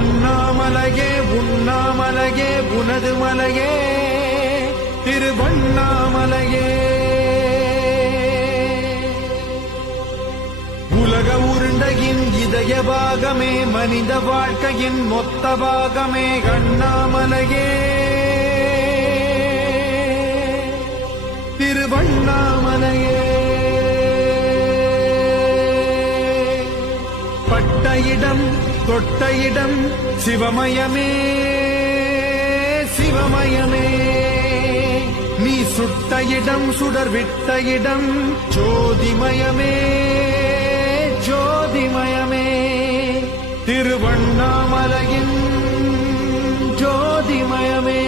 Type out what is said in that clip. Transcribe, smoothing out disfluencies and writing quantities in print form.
அண்ணாமலையே உண்ணாமலையே உனது மலையே திருவண்ணாமலையே. உலக உருண்டையின் இதய பாகமே மனித வாழ்க்கையின் மொத்த பாகமே அண்ணாமலையே திருவண்ணாமலையே. பட்ட இடம் தொட்ட இடம் சிவமயமே சிவமயமே. நீ சுட்ட இடம் சுடர் விட்ட இடம் ஜோதிமயமே ஜோதிமயமே. திருவண்ணாமலையின் ஜோதிமயமே.